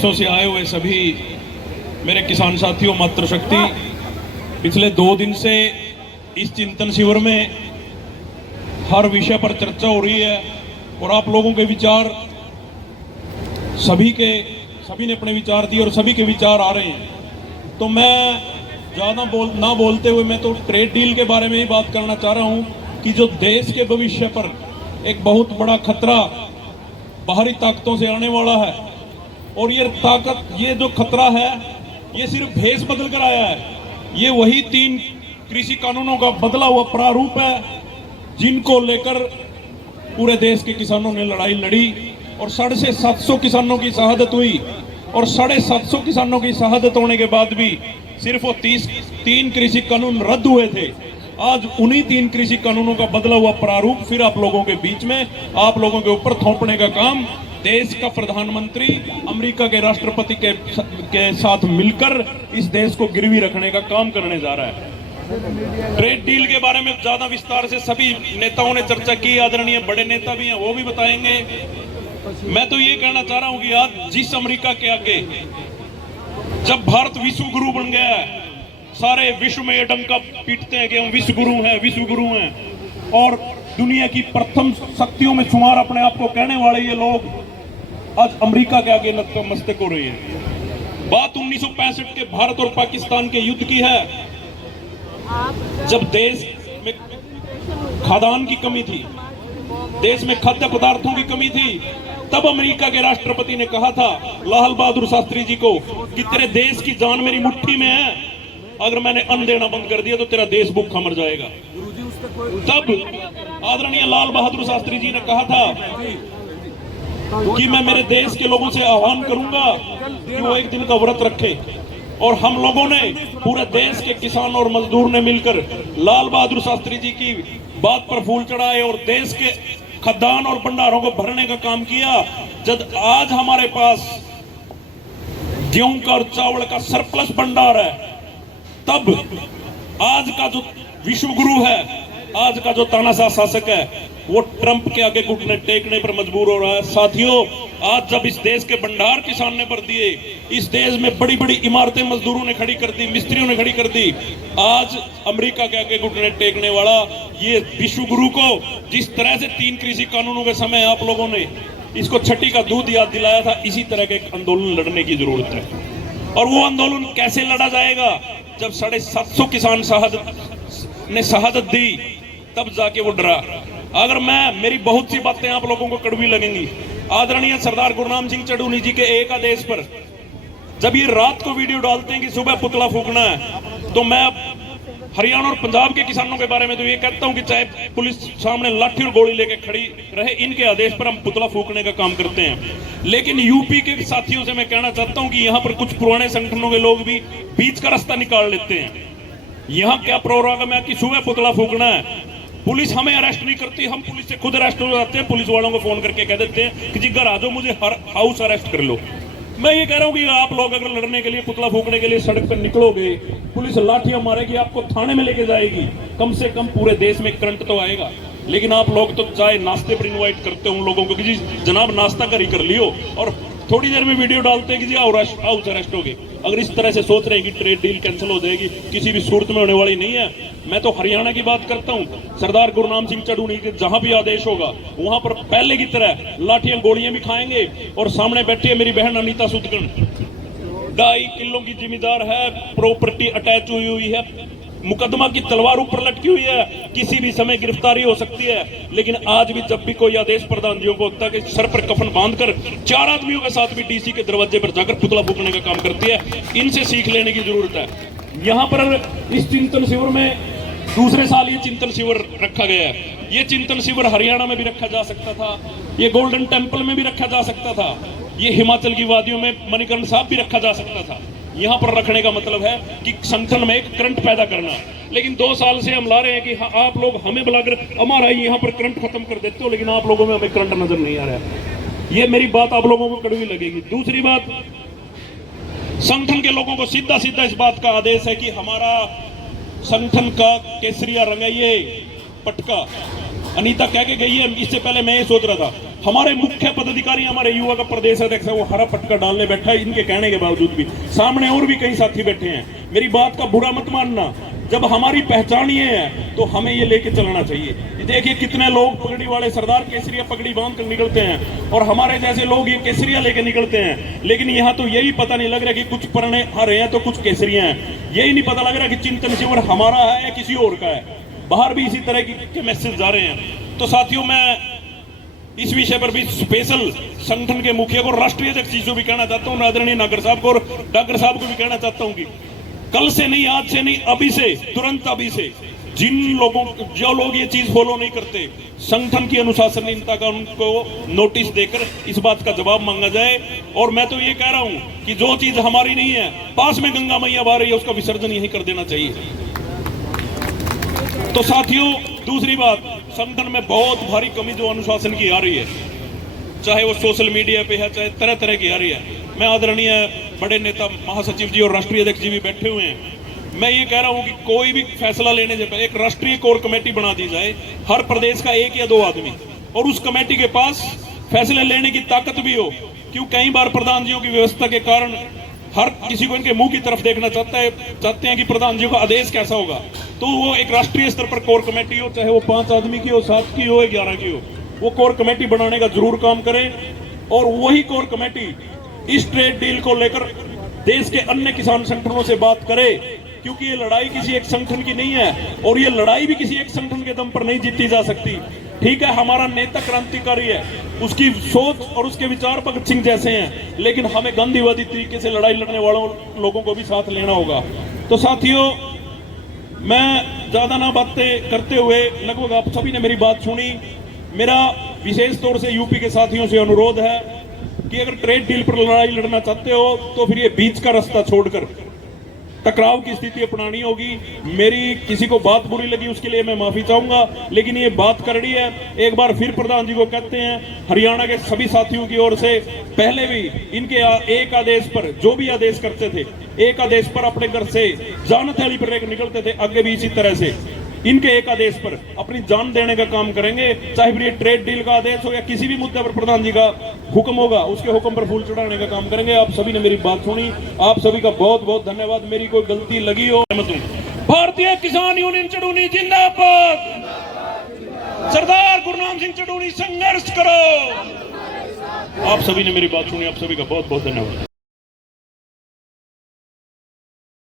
देशों से आए हुए सभी मेरे किसान साथियों, मातृशक्ति, पिछले 2 दिन से इस चिंतन शिविर में हर विषय पर चर्चा हो रही है और आप लोगों के विचार सभी ने अपने विचार दिए और सभी के विचार आ रहे हैं। तो मैं ज़्यादा ना बोलते हुए मैं तो ट्रेड डील के बारे में ही बात करना चाह रहा हूं कि जो देश के भविष्य पर एक बहुत बड़ा खतरा बाहरी ताकतों से आने वाला है और ये जो खतरा है ये सिर्फ भेष बदल कर आया है। ये वही 3 कृषि कानूनों का बदला हुआ प्रारूप है जिनको लेकर पूरे देश के किसानों ने लड़ाई लड़ी और 750 किसानों की शहादत हुई और 750 किसानों की शहादत होने के बाद भी सिर्फ वो 3 कृषि कानून रद्द हुए थे। आज उन्हीं 3 कृषि कानूनों का बदला हुआ प्रारूप फिर आप लोगों के बीच में, आप लोगों के ऊपर थोपने का काम देश का प्रधानमंत्री अमेरिका के राष्ट्रपति के साथ मिलकर इस देश को गिरवी रखने का काम करने जा रहा है। ट्रेड डील के बारे में ज्यादा विस्तार से सभी नेताओं ने चर्चा की, आदरणीय बड़े नेता भी हैं, वो भी बताएंगे। मैं तो ये कहना चाह रहा हूं कि आज जिस अमेरिका के आगे जब भारत विश्व गुरु बन गया है, सारे विश्व में ये डंका पीटते हैं कि हम विश्व गुरु हैं और दुनिया की प्रथम शक्तियों में शुमार अपने आप को कहने वाले ये लोग आज अमेरिका के आगे नतमस्तक हो रही है। बात 1965 के भारत और पाकिस्तान के युद्ध की है, जब देश में खाद्यान्न की कमी थी, देश में खाद्य पदार्थों की कमी थी, तब अमेरिका के राष्ट्रपति ने कहा था लाल बहादुर शास्त्री जी को कि तेरे देश की जान मेरी मुट्ठी में है, अगर मैंने अन्न देना बंद कर दिया तो तेरा देश भूखा मर जाएगा। तब आदरणीय लाल बहादुर शास्त्री जी ने कहा था कि मैं मेरे देश के लोगों से आह्वान करूंगा कि वो एक दिन का व्रत रखे, और हम लोगों ने पूरे देश के किसान और मजदूर ने मिलकर लाल बहादुर शास्त्री जी की बात पर फूल चढ़ाए और देश के खदान और भंडारों को भरने का काम किया। जब आज हमारे पास गेहूं का और चावल का सरप्लस भंडार है, तब आज का जो विश्व गुरु है, आज का जो तानाशाह शासक है, वो ट्रंप के आगे घुटने टेकने पर मजबूर हो रहा है। साथियों, आज जब इस देश के भंडार किसान ने भर दिए, इस देश में बड़ी बड़ी इमारतें मजदूरों ने खड़ी कर दी, मिस्त्रियों ने खड़ी कर दी, आज अमेरिका के आगे घुटने टेकने वाला ये विश्व गुरु को जिस तरह से 3 कृषि कानूनों के समय आप लोगों ने इसको छठी का दूध याद दिलाया था, इसी तरह के एक आंदोलन लड़ने की जरूरत है। और वो आंदोलन कैसे लड़ा जाएगा? जब 750 किसान ने शहादत दी, तब जाके वो डरा। अगर मेरी बहुत सी बातें आप लोगों को कड़वी लगेंगी, आदरणीय सरदार गुरनाम सिंह चढ़ूनी जी के एक आदेश पर जब ये रात को वीडियो डालते हैं कि सुबह पुतला फूकना है, तो मैं हरियाणा और पंजाब के किसानों के बारे में तो ये कहता हूं कि चाहे पुलिस सामने लाठी और गोली लेके खड़ी रहे, इनके आदेश पर हम पुतला फूकने का काम करते हैं। लेकिन यूपी के साथियों से मैं कहना चाहता हूं कि यहाँ पर कुछ पुराने संगठनों के लोग भी बीच का रास्ता निकाल लेते हैं। यहाँ क्या प्रोग्राम है कि सुबह पुतला फूकना है, पुलिस हमें अरेस्ट नहीं करती, हम पुलिस से खुद अरेस्ट हो जाते हैं, पुलिस वालों को फोन करके कह देते हैं कि जी घर आ जाओ, मुझे हाउस अरेस्ट कर लो। मैं ये कह रहा हूँ कि आप लोग अगर लड़ने के लिए, पुतला फूकने के लिए सड़क पर निकलोगे, पुलिस लाठियां मारेगी, आपको थाने में लेके जाएगी, कम से कम पूरे देश में करंट तो आएगा। लेकिन आप लोग तो चाहे नाश्ते पर इन्वाइट करते हो उन लोगों को कि जी जनाब नाश्ता कर ही कर लियो, और थोड़ी देर में वीडियो डालते हैं कि जी हाउस अरेस्ट हो गए। अगर इस तरह से सोच रहे हैं कि ट्रेड डील कैंसिल हो जाएगी, किसी भी सूरत में होने वाली नहीं है। मैं तो हरियाणा की बात करता हूं, सरदार गुरनाम सिंह चढ़ूनी के जहां भी आदेश होगा वहां पर पहले की तरह लाठियां गोलियां भी खाएंगे। और सामने बैठी है मेरी बहन अनीता सुदगन, 2.5 किलो की जिम्मेदार है, प्रॉपर्टी अटैच हुई है, मुकदमा की तलवार ऊपर लटकी हुई है, किसी भी समय गिरफ्तारी हो सकती है। लेकिन आज भी जब भी कोई आदेश प्रधान जियों को होता है कि सर पर कफन बांधकर 4 आदमियों के साथ भी डीसी के दरवाजे पर जाकर पुतला फूकने का काम करती है, इनसे सीख लेने की जरूरत है। यहाँ पर इस चिंतन शिविर में दूसरे साल ये चिंतन शिविर रखा गया है। ये चिंतन शिविर हरियाणा में भी रखा जा सकता था, ये गोल्डन टेम्पल में भी रखा जा सकता था, ये हिमाचल की वादियों में मणिकर्ण साहब भी रखा जा सकता था। यहाँ पर रखने का मतलब है कि संगठन में एक करंट पैदा करना। लेकिन 2 साल से हम ला रहे हैं कि हाँ, आप लोग हमें बुलाकर हमारा यहाँ पर करंट खत्म कर देते हो, लेकिन आप लोगों में हमें करंट नजर नहीं आ रहा है। ये मेरी बात आप लोगों को कड़वी लगेगी। दूसरी बात, संगठन के लोगों को सीधा सीधा इस बात का आदेश है कि हमारा संगठन का केसरिया रंग है ये पटका। अनीता कह के गई है, इससे पहले मैं ये सोच रहा था हमारे मुख्य पदाधिकारी, हमारे युवा का प्रदेश अध्यक्ष है, वो हरा पटका डालने बैठा है इनके कहने के बावजूद भी। सामने और भी कई साथी बैठे हैं, मेरी बात का बुरा मत मानना। जब हमारी पहचान ये है तो हमें ये लेके चलना चाहिए। देखिए कितने लोग पगड़ी वाले सरदार केसरिया पगड़ी बांध कर निकलते हैं और हमारे जैसे लोग ये केसरिया लेके निकलते हैं, लेकिन यहाँ तो यही पता नहीं लग रहा कि कुछ परने हरे हैं तो कुछ केसरिया हैं। यही नहीं पता लग रहा कि चिंतन शिविर हमारा है या किसी और का है। बाहर भी इसी तरह के मैसेज जा रहे हैं। तो साथियों, मैं इस विषय पर भी स्पेशल संगठन के मुखिया को, राष्ट्रीय अध्यक्ष जी को भी कहना चाहता हूँ, आदरणीय नागर साहब को और डॉक्टर साहब को भी कहना चाहता हूँ कि कल से नहीं, आज से नहीं, अभी से, तुरंत अभी से जो लोग ये चीज फॉलो नहीं करते, संगठन की अनुशासनहीनता का उनको नोटिस देकर इस बात का जवाब मांगा जाए। और मैं तो ये कह रहा हूं कि जो चीज हमारी नहीं है, पास में गंगा मैया बह रही है, उसका विसर्जन यही कर देना चाहिए। तो साथियों, दूसरी बात, संगठन में बहुत भारी कमी जो अनुशासन की आ रही है, चाहे वो सोशल मीडिया पे है, चाहे तरह तरह की आ रही है। मैं आदरणीय बड़े नेता महासचिव जी और राष्ट्रीय अध्यक्ष जी भी बैठे हुए हैं, मैं ये कह रहा हूं कि कोई भी फैसला लेने से पहले एक राष्ट्रीय कोर कमेटी बना दी जाए, हर प्रदेश का 1 या 2 आदमी, और उस कमेटी के पास फैसले लेने की ताकत भी हो। क्यों कई बार प्रधान जियों की व्यवस्था के कारण हर किसी को इनके मुंह की तरफ देखना चाहते हैं कि प्रधान जी का आदेश कैसा होगा। तो वो एक राष्ट्रीय स्तर पर कोर कमेटी हो, चाहे वो 5 आदमी की हो, 7 की हो, 11 की हो, वो कोर कमेटी बनाने का जरूर काम करें। और वही कोर कमेटी इस ट्रेड डील को लेकर देश के अन्य किसान संगठनों से बात करे, क्योंकि ये लड़ाई किसी एक संगठन की नहीं है और ये लड़ाई भी किसी एक संगठन के दम पर नहीं जीती जा सकती। ठीक है, हमारा नेता क्रांतिकारी है, उसकी सोच और उसके विचार भगत सिंह जैसे हैं, लेकिन हमें गांधीवादी तरीके से लड़ाई लड़ने वालों लोगों को भी साथ लेना होगा। तो साथियों, मैं ज्यादा ना बातें करते हुए, लगभग आप सभी ने मेरी बात सुनी। मेरा विशेष तौर से यूपी के साथियों से अनुरोध है कि अगर ट्रेड डील पर लड़ाई लड़ना चाहते हो तो फिर ये बीच का रास्ता छोड़कर टकराव की स्थिति अपनानी होगी। मेरी किसी को बात बुरी लगी उसके लिए मैं माफी चाहूंगा, लेकिन ये बात करनी है। एक बार फिर प्रधान जी को कहते हैं, हरियाणा के सभी साथियों की ओर से, पहले भी इनके एक आदेश पर जो भी आदेश करते थे, एक आदेश पर अपने घर से जान थैली पर लेकर निकलते थे, आगे भी इसी तरह से इनके एक आदेश पर अपनी जान देने का काम करेंगे। चाहे फिर ये ट्रेड डील का आदेश हो या किसी भी मुद्दे पर प्रधान जी का हुक्म होगा, उसके हुक्म पर फूल चढ़ाने का काम करेंगे। आप सभी ने मेरी बात सुनी, आप सभी का बहुत बहुत धन्यवाद। मेरी कोई गलती लगी हो भारतीय किसान यूनियन चड़ूनी जिंदाबाद, सरदार गुरनाम सिंह चड़ूनी संघर्ष करो। आप सभी ने मेरी बात सुनी, आप सभी का बहुत बहुत धन्यवाद।